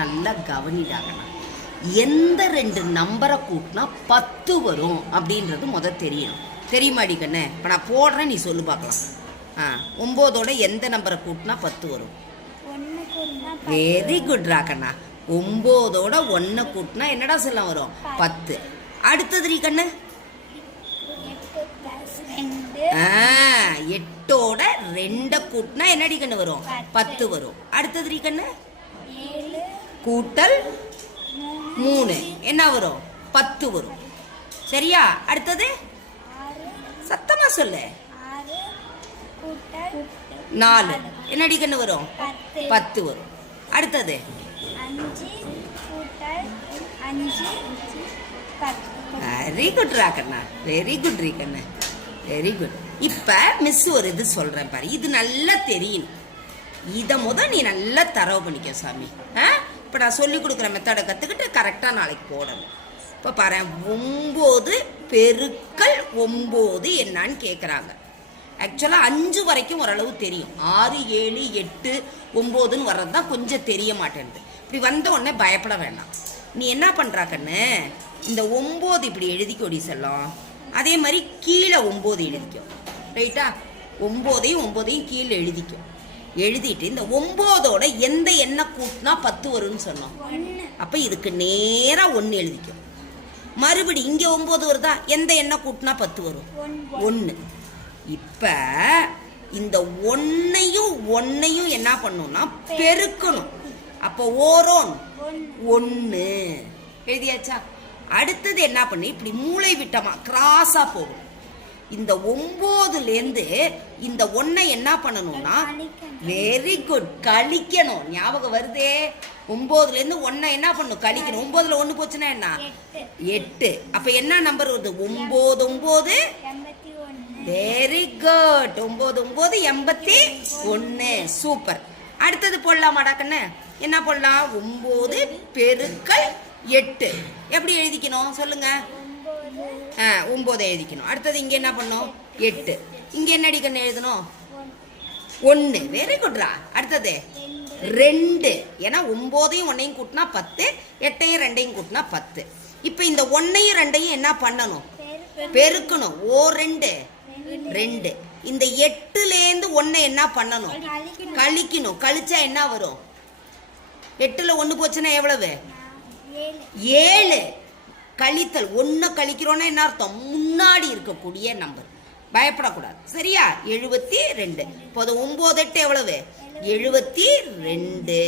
நல்லா கவனிடாகண்ணா. எந்த 2 நம்பரை கூட்டினா 10 வரும் அப்படின்றது தெரியணும். தெரியுமாடி கண்ணு? இப்போ நான் போடுறேன், நீ சொல்லு பார்க்கலாம். 9ஓட எந்த நம்பரை கூட்டினா 10 வரும்? Very good ராகண்ணா. 9ஓட 1 கூட்டினா என்னடா சொல்ல வரும்? 10. அடுத்தது கண்ணு 8ஓட 2 கூட்டினா என்னடி கண்ணு வரும்? 10 வரும். அடுத்தது கண்ணு கூட்டல் 3 என்ன வரும்? 10 வரும். சரியா? அடுத்தது சத்தமா சொல்லு. 4 என்னடி கண்ணு வரும்? 10 வரும். அடுத்தது 5 வெரி குட் ராகண்ணா. வெரி குட் ரீகண்ணு. Very good. இப்போ மிஸ் ஒரு இது சொல்கிறேன் பாரு, இது நல்லா தெரியும். இதை நீ நல்லா தரவு பண்ணிக்க சாமி. இப்போ நான் சொல்லி கொடுக்குற மெத்தடை கற்றுக்கிட்டு கரெக்டாக நாளைக்கு போடணும். இப்போ பாரு, 9 பெருக்கல் 9 என்னான்னு கேட்குறாங்க. ஆக்சுவலாக 5 வரைக்கும் ஓரளவு தெரியும். 6, 7, 8, 9ன்னு வர்றது தான் கொஞ்சம் தெரிய மாட்டேங்குது. இப்படி வந்த உடனே பயப்பட வேண்டாம். நீ என்ன பண்ணுறா கண்ணு, இந்த 9 இப்படி எழுதிக்கோடி செல்லம். அதே மாதிரி கீழே 9 எழுதிக்கும். ரைட்டா? 9ஐயும் கீழே எழுதிக்கும். எழுதிட்டு இந்த 9ஓட எந்த எண்ணை கூட்டினா 10 வரும்னு சொன்னோம். அப்போ இதுக்கு நேராக 1 எழுதிக்கும். மறுபடி இங்கே 9 வருதா? எந்த எண்ணை கூட்டினா 10 வரும்? 1. இப்போ இந்த 1ஐயும் என்ன பண்ணணும்னா பெருக்கணும். அப்போ ஓரோன் 1 எழுதியாச்சா? அடுத்தது என்ன பண்ணி இப்படி மூளை விட்டமா கிராஸா போகும். இந்த 9லேருந்து இந்த 1 என்ன பண்ணணும்னா வெரி குட் கழிக்கணும். ஞாபகம் வருதே? 9லேருந்து 1 என்ன பண்ணணும்? கழிக்கணும். 9ல் 1 போச்சுன்னா என்ன? 8. அப்ப என்ன நம்பர் வருது? 9 9 வெரி குட். 9 9 81. சூப்பர். அடுத்தது போடலாமாடா கண்ணு? என்ன போடலாம்? 9 பெருக்கல் 8 எப்படி எழுதிக்கணும் சொல்லுங்க? 9 எழுதிக்கணும். அடுத்தது இங்கே என்ன பண்ணோம்? 8. இங்கே என்ன அடிக்கணும் எழுதணும்? 1. வெரி குட்ரா. அடுத்தது 2. ஏன்னா 9ஐயும் 1ஐயும் கூட்டினா 10, 8ஐயும் 2ஐயும் கூட்டினா 10. இப்போ இந்த 1ஐயும் 2ஐயும் என்ன பண்ணணும்? பெருக்கணும். 2 2. இந்த 8லேருந்து 1 என்ன பண்ணணும்? கழிக்கணும். கழிச்சா என்ன வரும்? 8ல் 1 போச்சுன்னா எவ்வளவு? 7. கழித்தல் 1 கழிக்கிறோன்னா என்ன அர்த்தம்? முன்னாடி இருக்கக்கூடிய நம்பர். பயப்படக்கூடாது. சரியா? 72. இப்போது 9 8 எவ்வளவு? 72.